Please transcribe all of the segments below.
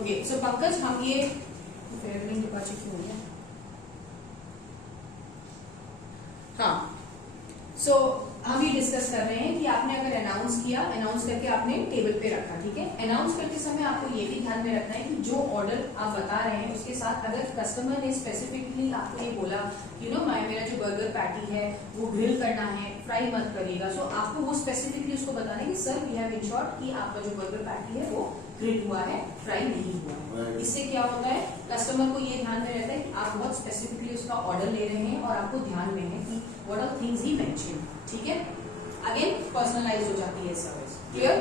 Okay, सो पंकज हम ये फेयरलिंग departure क्यों हो गया? हाँ, सो हम ये डिस्कस कर रहे हैं कि आपने अगर अनाउंस किया, अनाउंस करके आपने टेबल पे रखा, ठीक है। अनाउंस करते समय आपको ये भी ध्यान में रखना है कि जो ऑर्डर आप बता रहे हैं उसके साथ अगर कस्टमर ने स्पेसिफिकली आपको ये बोला यू नो मेरा जो बर्गर पैटी है वो ग्रिल करना है, फ्राई मत करिएगा, सो आपको वो स्पेसिफिकली उसको बताना है कि सर वी हैव इंश्योर्ड कि आपका जो बर्गर पैटी है वो ग्रिल हुआ है, फ्राई नहीं हुआ है। इससे क्या होता है, कस्टमर को ये ध्यान में रहता है कि आप बहुत स्पेसिफिकली उसका ऑर्डर ले रहे हैं और आपको ध्यान में है कि what are things he mention, ठीक है। अगेन पर्सनलाइज हो जाती है service. Clear?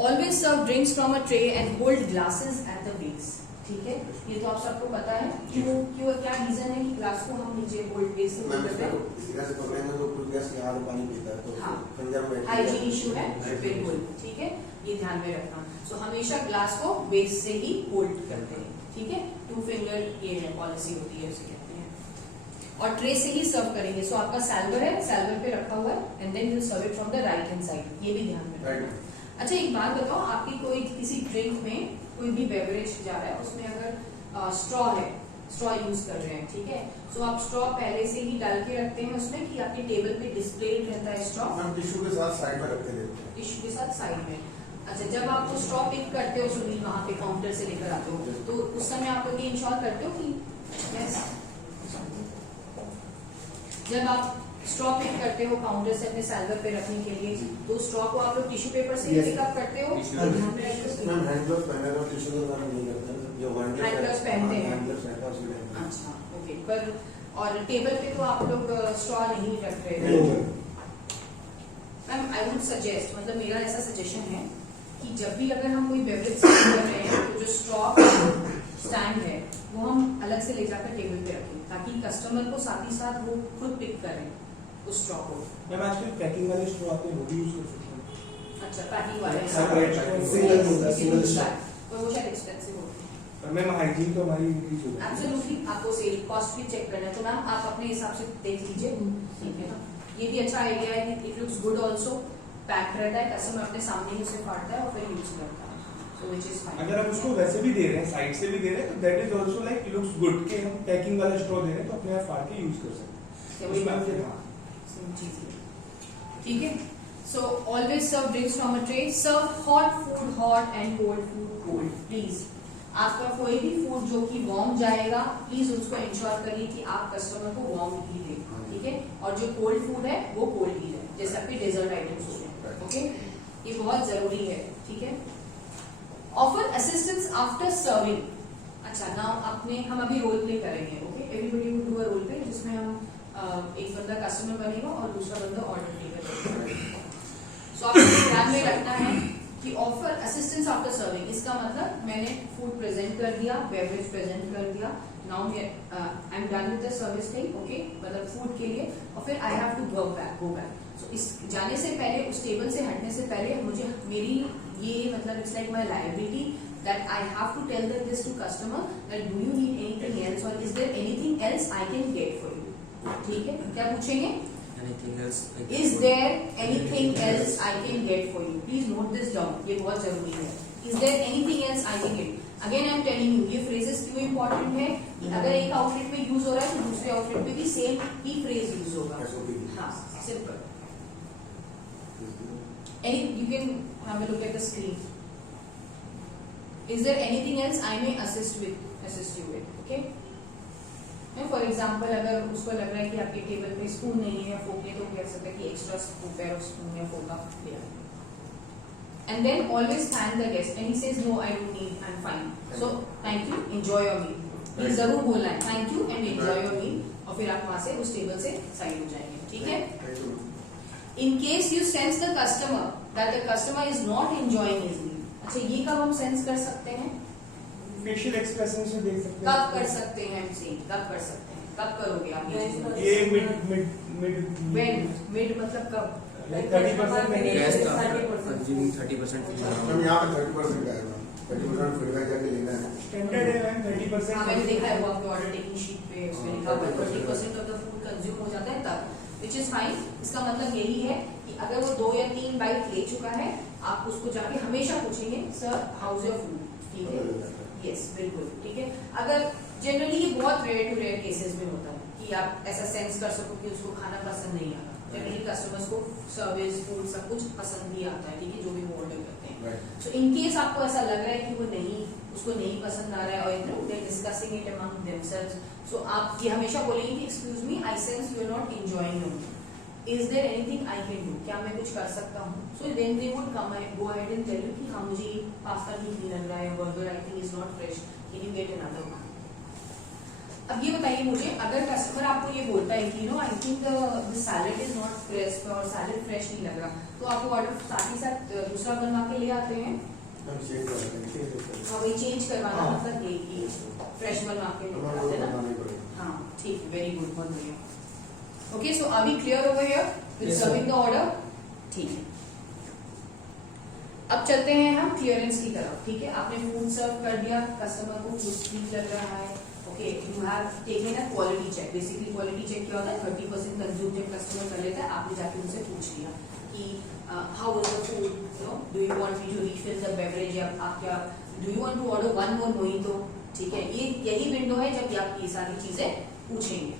Always serve drinks from a tray and hold glasses at the base, ठीक है। ये तो आप सबको पता है क्यों क्यों क्या रीजन है कि ग्लास को हम नीचे होल्ड बेस से होल्ड करते हैं। इसी तरह से पकड़ेंगे तो कुछ गैस यहाँ पानी पीता है तो हाँ, पंजाब में हाइजीन इशू है, बिल्कुल, ठीक है, ये ध्यान में रखना। सो हमेशा ग्लास को बेस से ही होल्ड करते हैं, ठीक है। 2 फिंगर ये है पॉलिसी होती है, उसे कहते हैं। और ट्रे से ही सर्व करेंगे। सो आपका सैल्वर है, सैल्वर पे रखा हुआ है and then you serve it from the right hand side, ये भी ध्यान में रखना। अच्छा, एक बात बताओ, आपकी कोई किसी ड्रिंक में कोई भी बेवरेज जा रहा है, उसमें अगर स्ट्रॉ है, स्ट्रॉ यूज कर रहे हैं, ठीक है, सो आप स्ट्रॉ पहले से ही डाल के रखते हैं उसमें कि आपके टेबल पे डिस्प्ले रहता है स्ट्रॉ? हम टिश्यू के साथ साइड में रख के देते हैं। टिश्यू के साथ साइड में। अच्छा, जब आप वो स्ट्रॉ पिक करते हो सुनील, वहां पे काउंटर से लेकर आते हो, तो उस समय आप लोग ये इंश्योर करते हो कि यस, जब आप स्ट्रॉ पिक करते हो काउंटर से अपने सैल्वर पे रखने के लिए, तो स्ट्रॉ को आप लोग टिश्यू पेपर से पिकअप करते हो? मैम हैंड ग्लव्स पहने हो, टिश्यू का काम नहीं करते हैं, जो हैंड ग्लव्स पहनते हैं। हैंड ग्लव्स पहनते हैं उसमें। अच्छा, ओके, पर और टेबल पे तो आप लोग स्ट्रॉ नहीं रख रहे हो? मैम आई वुड सजेस्ट, मतलब मेरा ऐसा सजेशन है कि जब भी अगर हम कोई बेवरेज सर्व कर रहे हैं तो जो स्ट्रॉ स्टैंड है वो हम अलग से ले जाकर टेबल पे रखें, ताकि कस्टमर को साथ ही साथ वो खुद पिक करें उस स्ट्रॉ को। मैम आजकल पैकिंग वाले स्ट्रॉ आते हैं, वो भी यूज कर सकते हैं। अच्छा, पैकिंग वाले सिंगल होता है, सिंगल स्ट्रॉ, तो वो शायद एक्सपेंसिव होते हैं। पर मैम हाइजीन तो हमारी इंक्रीज होगी। एब्सोल्युटली, आपको सेल कॉस्ट भी चेक करना है, तो मैम आप अपने हिसाब से देख लीजिए, ठीक है ना। ये भी अच्छा आइडिया है कि it looks good also, pack रहता है, कस्टमर अपने सामने ही उसे फाड़ता है और फिर यूज करता है, सो व्हिच इज फाइन। अगर हम उसको वैसे भी दे रहे हैं, साइड से भी दे रहे हैं, तो that is also like looks good कि हम पैकिंग वाला स्ट्रॉ दे रहे हैं तो अपने आप फाड़ के यूज कर सकते हैं। वही बात है, ठीक है। So always serve drinks from a tray, serve hot food hot and cold food cold. Please आपका कोई भी फूड जो कि वार्म जाएगा, प्लीज उसको इंश्योर करिए कि आप कस्टमर को वार्म ही दें, ठीक है। और जो कोल्ड फूड है वो कोल्ड ही है, जैसे आपके डेजर्ट आइटम्स हो गए, ओके, ये बहुत जरूरी है, ठीक है। Offer assistance after serving. अच्छा, नाउ अपने हम अभी रोल प्ले करेंगे, okay, everybody will do a role play जिसमें हम एक बंदा कस्टमर बनेगा और दूसरा बंदा ऑर्डर टेकर। सो आपको ध्यान में रखना है कि ऑफर असिस्टेंस आफ्टर सर्विंग, इसका मतलब मैंने फूड प्रेजेंट कर दिया, बेवरेज प्रेजेंट कर दिया, now I am done with the service thing, okay, मतलब फूड के लिए, और फिर I have to go back. So इस जाने से पहले, उस टेबल से हटने से पहले मुझे मेरी ये मतलब it's like my liability that I have to tell this to customer that do you need anything else और is there anything else I can get for you, ठीक है। क्या पूछेंगे? Is there anything else I can get for you? Please note this down. ये बहुत जरूरी है. Is there anything else I can get? Again I am telling you, ये phrases क्यों important है? अगर एक आउटलेट में यूज हो रहा है तो दूसरे आउटलेट में भी सेम ही फ्रेज यूज होगा. हाँ, simple. You can have a look at the screen. Is there anything else I may assist you with? Okay? For example अगर उसको लग रहा है कि आपके टेबल पे स्पून नहीं है, फोक है, तो कह सकते हैं कि एक्स्ट्रा पेयर ऑफ स्पून या फोक आप ले आए। And then always thank the guest and he says no I don't need, I am fine, so thank you, enjoy your meal. ये जरूर बोलना है, thank you and enjoy your meal, और फिर आप वहां से उस टेबल से साइड हो जाएंगे, ठीक है। In case you sense the customer that the customer is not enjoying his meal. अच्छा, ये कब हम सेंस कर सकते हैं? फेशियल एक्सप्रेशन से देख सकते हैं। कब कर सकते हैं? कब कर सकते हैं? कब करोगे आप ये मिड मतलब कब? लाइक 30% में गेस्ट कंज्यूमिंग 30% हम यहाँ पे 30% का है, 30% फीडबैक जाके लेना है। स्टैंडर्ड है मैम 30%। हाँ, मैंने देखा है वो आपके ऑर्डर टेकिंग शीट पे उसमें लिखा हुआ है 30% ऑफ द फूड कंज्यूम हो जाता है तब, विच इज फाइन। इसका मतलब यही है कि अगर वो 2 या 3 बाइट ले चुका है, आप उसको जाके हमेशा पूछेंगे सर हाउज योर फूड, ठीक है? यस, बिल्कुल ठीक है। अगर जनरली ये बहुत रेयर टू रेयर केसेस में होता है कि आप ऐसा सेंस कर सको कि उसको खाना पसंद नहीं आता। जनरली कस्टमर्स को सर्विस फूड सब कुछ पसंद ही आता है, ठीक है, जो भी वो ऑर्डर करते हैं। सो इन केस आपको ऐसा लग रहा है कि वो नहीं, उसको नहीं पसंद आ रहा है और you know they discussing it among themselves, so आप ये हमेशा बोलेंगे कि excuse me, I sense you are not enjoying your meal, is there anything I can do, क्या मैं कुछ कर सकता हूँ? So then they would come go ahead and tell you कि हाँ मुझे पास्ता ठीक नहीं लग रहा है, burger I think is not fresh, can you get another one? अब ये बताइए मुझे, अगर कस्टमर आपको ये बोलता है कि no I think the salad is not fresh और सैलेड फ्रेश नहीं लग रहा, तो आप वो ऑर्डर साथ ही साथ दूसरा बनवा के ले आते हैं? हाँ, वही चेंज करवाना मतलब ये कि फ्रेश बनवा के ले आते हैं ना? हाँ ठीक है, वेरी गुड, बहुत बढ़िया। Okay, so are we clear over here with serving the order? ठीक है, अब चलते हैं हम क्लियरेंस की तरफ, ठीक है? आपने फूड सर्व कर दिया, कस्टमर को फूड ठीक लग रहा है, okay, you have taken a quality check. Basically quality check क्या होता है? 30% कंज्यूम जब कस्टमर कर लेता है, आपने जाके उनसे पूछ लिया कि how is the food, you know, do you want me to refill the beverage, या आप क्या, do you want to order one more mojito, ठीक है? ये यही विंडो है जब आप ये सारी चीजें पूछेंगे।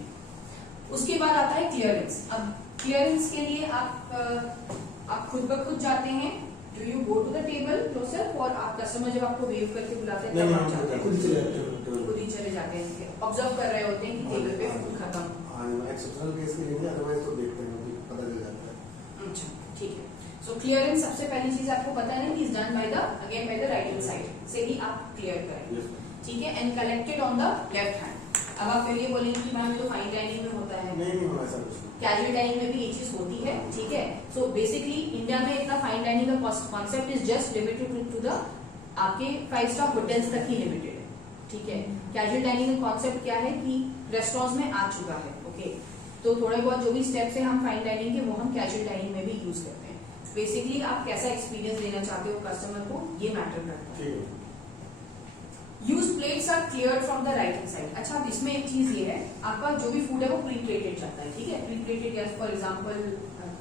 उसके बाद आता है क्लियरेंस। अब क्लियरेंस के लिए आप खुद ब खुद जाते हैं, do you go to the table yourself, और आप कस्टमर जब आपको वेव करके बुलाते हैं तब आप जाते हैं? खुद ही चले जाते हैं, ऑब्जर्व कर रहे होते हैं कि टेबल पे फूड खत्म। एक्सेप्शनल केस के लिए अदरवाइज तो देखते हैं कि पता चल जाता है। अच्छा ठीक है, सो क्लियरेंस सबसे पहली चीज आपको पता है कि is done by the again by the right hand side से ही आप क्लियर करेंगे, ठीक है, and collected on the left hand. अब आप फिर ये बोलेंगे कि मैम ये तो फाइन डाइनिंग में होता है, नहीं होना ऐसा कुछ, कैजुअल डाइनिंग में भी ये चीज होती है, ठीक है? सो बेसिकली इंडिया में इतना फाइन डाइनिंग का concept is just limited to the आपके 5 स्टार होटल्स तक ही लिमिटेड है, ठीक है? कैजुअल डाइनिंग का कॉन्सेप्ट क्या है कि रेस्टोरेंट्स में आ चुका है, ओके, तो थोड़े बहुत जो भी स्टेप्स है हम फाइन डाइनिंग के, वो हम कैजुअल डाइनिंग में भी यूज करते हैं। बेसिकली आप कैसा एक्सपीरियंस देना चाहते हो कस्टमर को, ये मैटर करता है। Used plates are clear from the right hand side. अच्छा, अब इसमें एक चीज ये है, आपका जो भी फूड है वो प्री प्लेटेड जाता है, ठीक है? प्री प्लेटेड, या फॉर एग्जांपल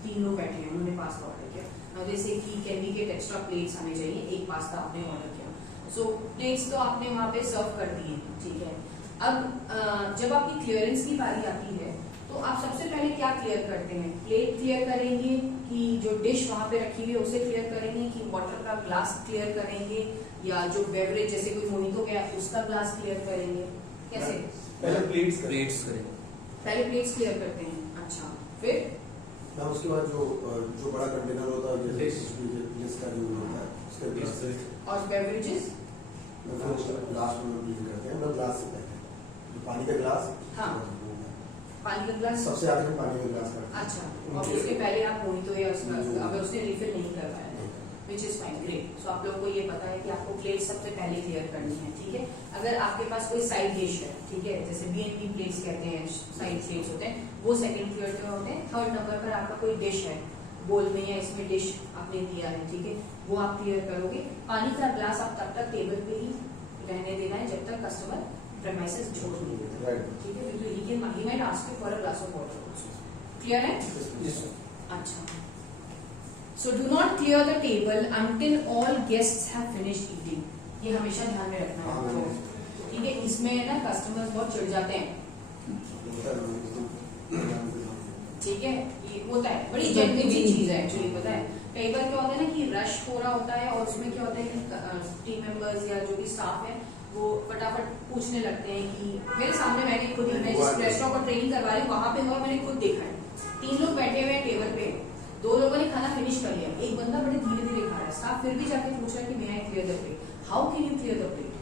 3 लोग बैठे हैं, उन्होंने पास्ता ऑर्डर किया, जैसे कि can we get extra plates हमें चाहिए, एक पास्ता आपने ऑर्डर किया, सो प्लेट्स तो आपने वहां पे सर्व कर दिए, ठीक है? अब जब आपकी क्लियरेंस की बारी आती है तो आप सबसे पहले क्या क्लियर करते हैं? प्लेट क्लियर करेंगे कि जो डिश वहां पे रखी हुई है उसे क्लियर करेंगे, कि वाटर का ग्लास क्लियर करेंगे, या जो बेवरेज जैसे कोई मोहितो गया उसका ग्लास क्लियर करेंगे, कैसे? पहले प्लेट्स करेंगे। पहले प्लेट्स क्लियर करते हैं, अच्छा, फिर ना उसके बाद जो बड़ा कंटेनर होता है जैसे जिसका जो होता है उसके ग्लास और बेवरेजेस लास्ट में क्लीन करते हैं, मतलब ग्लास से पहले जो पानी का ग्लास, हाँ, पानी का ग्लास सबसे आगे में पानी का ग्लास करते हैं। अच्छा, और उसके पहले आप मोहितो या उसका अगर उसने रिफिल नहीं करवाया है, विच इज फाइन, ग्रेट। सो आप लोगों को ये पता है कि आपको प्लेट सबसे पहले क्लियर करनी है, ठीक है? अगर आपके पास कोई साइड डिश है, ठीक है, जैसे B&B प्लेट्स कहते हैं, साइड प्लेट्स होते हैं, वो सेकंड क्लियर के होते हैं। थर्ड नंबर पर आपका कोई डिश है बोल में, या इसमें डिश आपने दिया है, ठीक है, वो आप क्लियर करोगे। पानी का ग्लास आप तब तक टेबल पे ही रहने देना है जब तक कस्टमर प्रेमाइसेस छोड़ नहीं देता, ठीक है? क्योंकि he might ask you for a glass of water also. Clear है? अच्छा, so do not clear the table until all guests have finished eating. ये हमेशा ध्यान में रखना है आपको, ठीक है? इसमें ना कस्टमर्स बहुत चिढ़ जाते हैं, ठीक है? ये होता है, बड़ी जेन्युइन सी चीज है एक्चुअली, पता है? कई बार क्या होता है ना कि रश हो रहा होता है, और उसमें क्या होता है कि टीम मेंबर्स या जो भी स्टाफ है वो फटाफट पूछने लगते हैं कि मेरे सामने मैंने खुद ही, मैं जिस रेस्टोरेंट पर ट्रेनिंग करवा रही हूँ वहां पे हुआ, मैंने खुद देखा है। 3 लोग बैठे हुए हैं टेबल पे, 2 लोगों ने खाना फिनिश कर लिया, एक बंदा बड़े धीरे धीरे खा रहा है, स्टाफ फिर भी जाके पूछ रहा है कि मैं clear the plate. How can you clear the plate?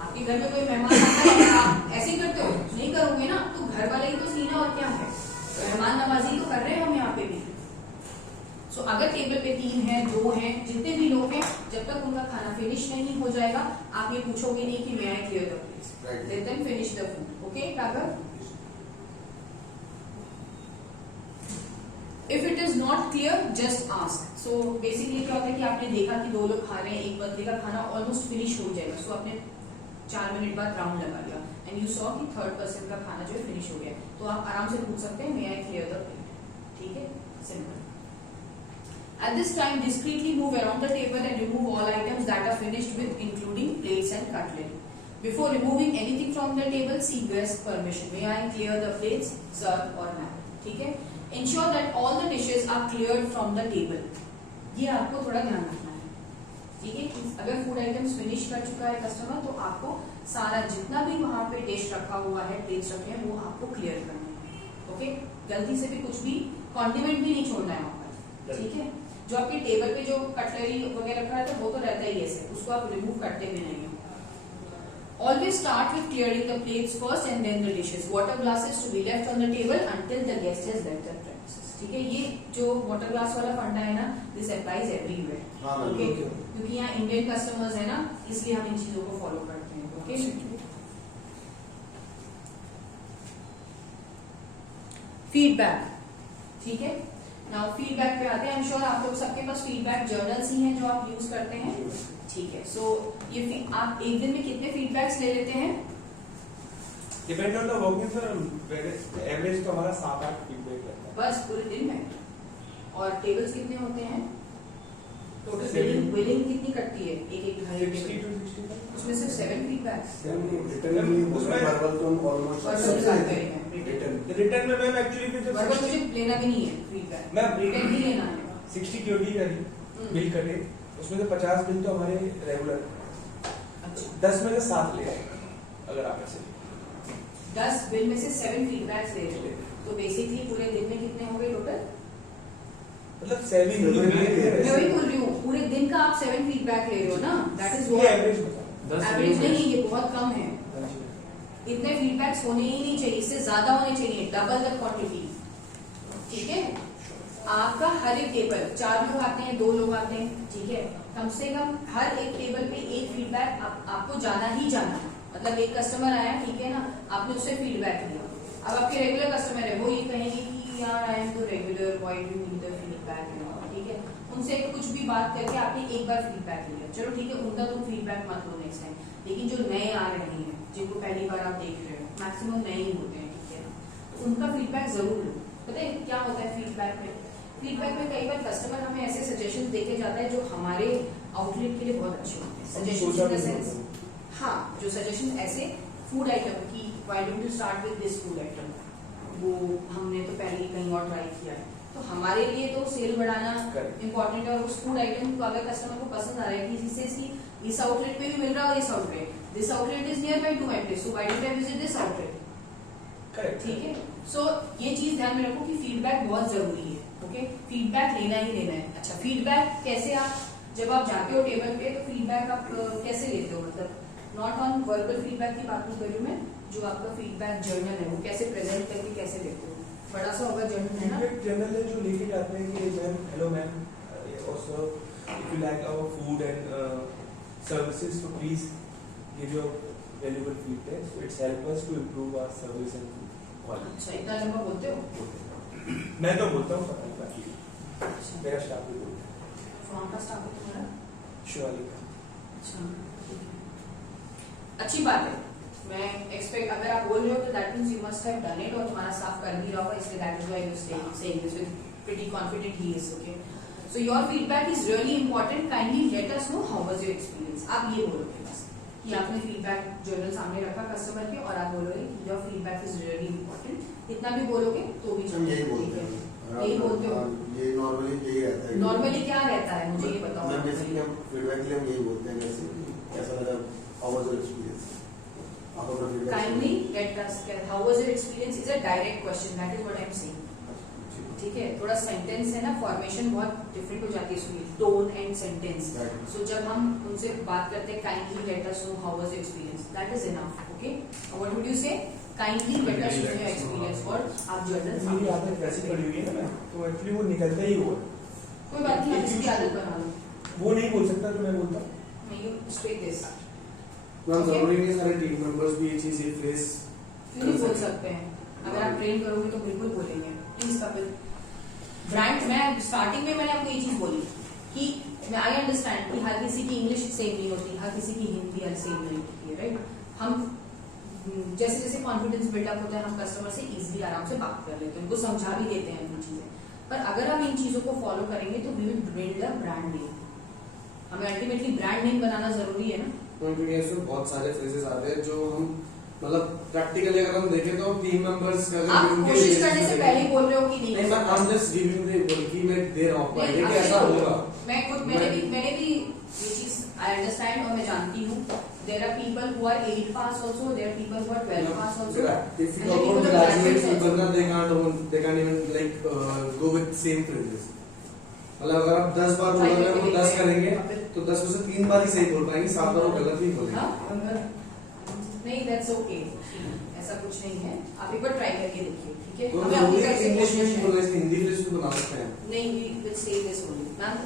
आपके घर में कोई मेहमान आता है, आप ऐसे करते हो? नहीं करोगे ना, तो घर वाले ही तो सीन है, और क्या है? मेहमान नवाजी तो कर रहे हैं हम यहाँ पे भी। सो अगर टेबल पे 3 हैं, 2 हैं, जितने भी लोग हैं, जब तक उनका खाना फिनिश नहीं हो जाएगा, आप ये पूछोगे नहीं कि मैं clear the plate, let them finish the food, okay टागर? If it is not clear just ask. So basically क्या होता है कि आपने देखा कि 2 लोग खा रहे हैं, एक बंदे का खाना ऑलमोस्ट फिनिश हो जाएगा, सो आपने 4 मिनट बाद राउंड लगा लिया एंड यू सॉ कि थर्ड पर्सन का खाना जो है फिनिश हो गया, तो आप आराम से पूछ सकते हैं मे आई क्लियर द प्लेट। ठीक है, simple. At this time, discreetly move around the table and remove all items that are finished with, including plates and cutlery. Before removing anything from the table, seek guest permission. May I clear the plates, sir or ma'am? ठीक है? Ensure that all the dishes are cleared from the table. ये आपको थोड़ा ध्यान रखना है। ठीक है? अगर फूड आइटम्स फिनिश कर चुका है कस्टमर, तो आपको सारा जितना भी वहाँ पे डिश रखा हुआ है, प्लेट्स रखे हैं, वो आपको क्लियर करना है। ओके? गलती से भी कुछ भी कॉन्डिमेंट भी नहीं छोड़ना है वहाँ पर। ठीक है? जो आपके टेबल पे जो कटलरी वगैरह रखा है, तो वो तो रहता ही ऐसे, उसको आप रिमूव करते भी नहीं हो। Always start with clearing the plates first and then the dishes. Water glasses to be left on the table until the guest has left the premises. ठीक है, ये जो वाटर ग्लास वाला फंडा है ना, दिस अप्लाइज एवरीवेयर। हाँ, okay, okay. क्योंकि यहाँ इंडियन कस्टमर्स है ना, इसलिए हम इन चीजों को फॉलो करते हैं। Okay, feedback. ठीक है, नाउ फीडबैक पे आते हैं। आई एम श्योर आप लोग सबके पास फीडबैक जर्नल्स ही हैं जो आप यूज करते हैं। ठीक है, सो ये आप एक दिन में कितने फीडबैक्स ले लेते हैं? Depend on the working sir, average तो हमारा 7-8 फीडबैक रहता है बस पूरे दिन में। और टेबल्स कितने होते हैं टोटल? बिलिंग कितनी कटती है एक घर 60 to 65, उसमें सिर्फ 7 फीडबैक्स। रिटर्न में मैम एक्चुअली वर्बल मुझे लेना भी नहीं है फीडबैक, मैम रिटर्न ही लेना है। 60 क्योटी करी बिल कटे, उसमें से 50 बिल तो हमारे रेगुलर, अच्छा, 10 में से 7 ले आए अगर आप ऐसे 10 बिल में से 7 फीडबैक्स ले रहे हो, तो बेसिकली पूरे दिन में कितने हो गए टोटल? मतलब 7 ही मैं वही बोल रही हूँ, पूरे दिन का आप 7 फीडबैक ले रहे हो ना, that is what average average नहीं, ये बहुत कम है। इतने फीडबैक्स होने ही नहीं चाहिए, इससे ज्यादा होने चाहिए, डबल द क्वांटिटी। ठीक है, आपका हर एक टेबल 4 लोग आते हैं, 2 लोग आते हैं, ठीक है, कम से कम हर एक टेबल पे एक फीडबैक आपको जाना ही जाना है। मतलब एक कस्टमर आया, ठीक है ना, आपने उससे फीडबैक लिया, अब आपके रेगुलर कस्टमर है, वो ये कहेंगे कि यार I am too regular, why do need the feedback, ठीक है, उनसे कुछ भी बात करके आपने एक बार फीडबैक लिया, चलो ठीक है, उनका तुम फीडबैक मत लो नेक्स्ट टाइम। लेकिन जो नए आ रहे हैं, जिनको पहली बार आप देख रहे हो, मैक्सिमम नए ही होते हैं, ठीक है, तो उनका फीडबैक जरूर लो। पता है क्या होता है फीडबैक में? फीडबैक में कई बार कस्टमर हमें ऐसे सजेशन देके जाता है जो हमारे आउटलेट के लिए बहुत अच्छे होते हैं। सजेशन इन द सेंस, हाँ, जो सजेशन ऐसे फूड आइटम की, why don't you start with this food item, वो हमने तो पहले कहीं और ट्राई किया है, तो हमारे लिए तो सेल बढ़ाना इम्पोर्टेंट है। और उस फूड आइटम को अगर कस्टमर को पसंद आ रहा है कि इससे इस आउटलेट पे भी मिल रहा है, इस outlet, this outlet is near by two my place, so why don't I visit this outlet. Correct, ठीक है, सो ये चीज ध्यान में रखो कि फीडबैक बहुत जरूरी है। ओके, फीडबैक लेना ही लेना है। अच्छा, फीडबैक कैसे, आप जब आप जाते हो टेबल पे, तो फीडबैक आप कैसे लेते हो? मतलब नॉट ऑन वर्बल फीडबैक की बात नहीं कर रही हूँ मैं, जो आपका फीडबैक जर्नल है वो कैसे प्रेजेंट करके कैसे लेते हो? बड़ा सा होगा जर्नल, है ना? फीडबैक जर्नल है जो लेके जाते हैं कि ma'am, hello ma'am, also if you like our food and services, so please give your valuable feedback, so it's help us to improve our service and food quality. अच्छा, इतना लंबा बोलते हो? मैं तो बोलता हूँ पता नहीं, अच्छा, मेरा स्टाफ भी बोलता है, कौन का स्टाफ है तुम्हारा? शिवाली का। अच्छा, ठीक है, अच्छी बात है। मैं एक्सपेक्ट, अगर आप बोल रहे हो तो that means you must have done it, और तुम्हारा स्टाफ कर भी रहा होगा, इसलिए that is why you saying this with pretty confident he is. Okay, so your feedback is really important, kindly let us know how was your experience. आप ये बोलोगे बस कि आपने फीडबैक जर्नल सामने रखा कस्टमर के, और आप बोलोगे कि your feedback is really important. इतना भी बोलोगे तो भी हम यही बोलते ठीक है, हैं, यही बोलते हो। ये नॉर्मली यही रहता है। नॉर्मली क्या रहता है, मुझे ये बताओ। मैम, बेसिकली हम फीडबैक के लिए हम यही बोलते हैं, जैसे कि कैसा लगा, हाउ वाज योर एक्सपीरियंस, आप अपना feedback kindly let us, how was your experience is a direct question, that is what I am saying. ठीक है, थोड़ा सेंटेंस है ना, फॉर्मेशन बहुत डिफरेंट हो जाती है इसमें, टोन एंड सेंटेंस। सो जब हम उनसे बात करते हैं kindly let us know how was your experience, that is enough. Okay, what would you say? Kindly let us know your experience, और आप जर्नल मेरी आदत वैसी पड़ी हुई है ना, तो एक्चुअली वो निकलता ही हुआ। कोई बात नहीं, आप इसकी आदत बना लो। वो नहीं बोल सकता तो मैं बोलता हूँ। यू स्पीक दिस, मैम, जरूरी नहीं है सारे टीम मेंबर्स भी ये चीज ये फेस क्यों नहीं बोल सकते हैं? अगर आप ट्रेन करोगे तो बिल्कुल बोलेंगे। प्लीज कपिल, ब्रांड, मैं स्टार्टिंग में मैंने आपको ये चीज बोली कि आई अंडरस्टैंड कि हर किसी की इंग्लिश सेम नहीं होती, हर किसी की हिंदी सेम नहीं होती है, राइट? हम जैसे जैसे कॉन्फिडेंस बिल्डअप होता है हम कस्टमर से इजीली आराम से बात कर लेते हैं, उनको समझा भी देते हैं अपनी चीजें। पर अगर हम इन चीजों को फॉलो करेंगे तो we will build a brand name. हमें अल्टीमेटली ब्रांड नेम बनाना जरूरी है ना। क्योंकि इसमें बहुत सारे फ्रेजेस आते हैं जो हम मतलब प्रैक्टिकली अगर हम देखें तो टीम मेंबर्स का आप कोशिश करने से पहले ही बोल रहे हो कि नहीं, मैं I am just giving the कि मैं दे रहा हूं नहीं, कि ऐसा होगा। मैं खुद मैंने भी ये चीज आई अंडरस्टैंड और मैं जानती हूँ। There are people who are 8 pass also, there are people who are 12 pass also. If you talk about graduate people, then they can't even like go with same phrases. मतलब अगर आप 10 बार बोल रहे हो 10 करेंगे तो 10 में से 3 बार ही सही बोल पाएंगे, 7 बार वो गलत ही बोलेंगे। नहीं, दैट्स ओके, ऐसा कुछ नहीं है। आप एक बार ट्राई करके देखिए, ठीक है? तो हमें अपनी तरफ से इंग्लिश में कोशिश है। बोलना है, हिंदी में इसको बना सकते हैं। नहीं, we will say this only. Ma'am,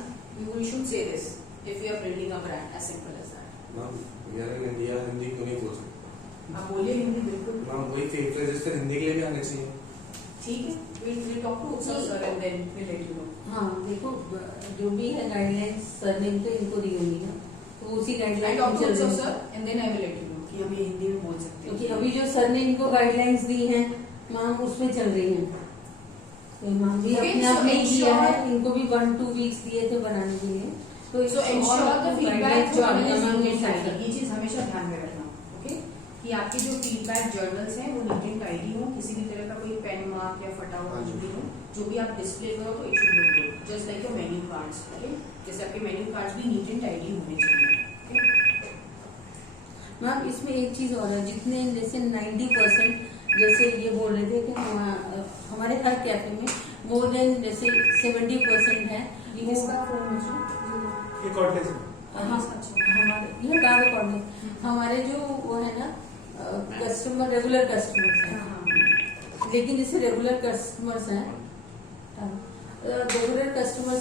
we should say this if we are building a brand, as simple as that. Ma'am we are in India, Hindi क्यों नहीं बोल सकते? आप बोलिए हिंदी बिल्कुल। मैम वही फेक फ्रेजेस फिर हिंदी के लिए भी आने चाहिए। ठीक है, we'll talk to Utsav sir and then we'll let you know. हाँ देखो, जो भी है गाइडलाइंस सर ने तो इनको दी होंगी ना, तो उसी I guideline talk to Utsav sir and then I will let you know कि हम ये हिंदी में बोल सकते हैं। क्योंकि अभी जो सर ने इनको गाइडलाइंस दी हैं मैम उसमें चल रही हैं, तो मैम भी Okay, अपने so आप नहीं किया है, ensure- इनको भी 1-2 वीक्स दिए थे बनाने के लिए। तो So ensure the feedback जो मैंने journals मैम neat के and साथ tidy, ये चीज हमेशा ध्यान में रखना, ओके? कि आपके जो फीडबैक जर्नल्स हैं वो नीट एंड टाइडी हो, किसी भी तरह का कोई पेन मार्क या फटा हुआ कुछ भी हो, जो भी आप डिस्प्ले करो तो it should look good, just like your menu cards, okay? जैसे आपके मेन्यू कार्ड्स भी नीट एंड टाइडी होने चाहिए, ओके? मैम इसमें एक चीज और है, जितने जैसे 90% जैसे ये बोल रहे थे कि हमारे हर कैफे में मोर देन जैसे 70% है ये किसका फोन है? ये कॉर्डलेस है। हाँ, हमारे ये कार रिकॉर्ड है, हमारे जो वो है ना कस्टमर रेगुलर कस्टमर्स हैं, लेकिन जैसे रेगुलर कस्टमर्स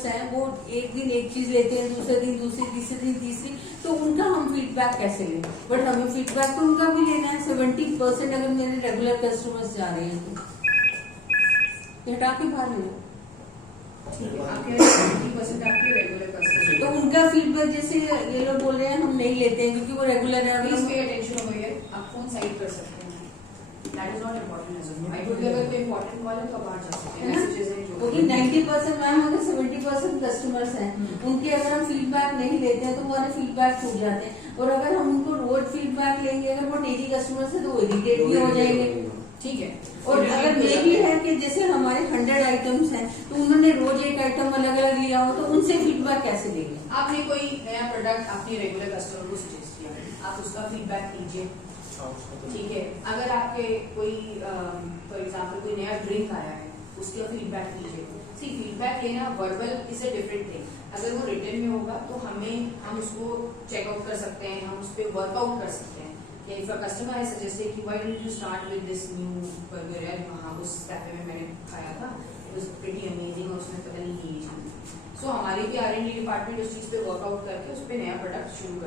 हैं वो एक दिन एक चीज लेते हैं, दूसरे दिन दूसरी, तीसरे दिन तीसरी, तो उनका हम फीडबैक कैसे लें? बट हमें फीडबैक तो उनका भी लेना है। 70% अगर मेरे रेगुलर कस्टमर्स जा रहे हैं तो ये हटा के बाहर ले लो। ठीक है, आपके 70% आपके रेगुलर कस्टमर, तो उनका फीडबैक जैसे ये लोग बोल रहे हैं हम नहीं लेते हैं क्योंकि वो रेगुलर है। Please pay attention over here, आप फोन साइड कर सकते हैं, that is not important as of I would अगर कोई इम्पोर्टेंट कॉल है तो बाहर जा सकते हैं, मैसेजेस हैं जो क्योंकि 90% मैम अगर 70% कस्टमर्स हैं उनके अगर हम फीडबैक नहीं लेते हैं तो हमारे फीडबैक छूट जाते हैं, और अगर हम उनको रोज फीडबैक लेंगे, अगर वो डेली कस्टमर्स है तो वो इरिटेट भी हो जाएंगे। ठीक है। और अगर ये भी है कि जैसे हमारे 100 आइटम्स हैं तो उन्होंने रोज एक आइटम अलग अलग लिया हो तो उनसे फीडबैक कैसे लेंगे? आपने कोई नया प्रोडक्ट अपने रेगुलर कस्टमर को सजेस्ट किया, आप उसका फीडबैक लीजिए, ठीक है? अगर आपके कोई फॉर एग्जांपल कोई नया ड्रिंक आया है उसका फीडबैक लीजिए। सी फीडबैक लेना verbal is a different thing, अगर वो रिटन में होगा तो हम उसको चेकआउट कर सकते हैं, हम उस पर वर्कआउट कर सकते हैं। या इफ अ कस्टमर है सजेस्टेड कि why don't you start with this new burger है, वहाँ उस कैफे में मैंने खाया था, इट वाज प्रीटी अमेजिंग और उसमें पता नहीं ये चीज। सो हमारी भी R&D डिपार्टमेंट उस चीज पे वर्कआउट करके उस पर नया प्रोडक्ट शुरू कर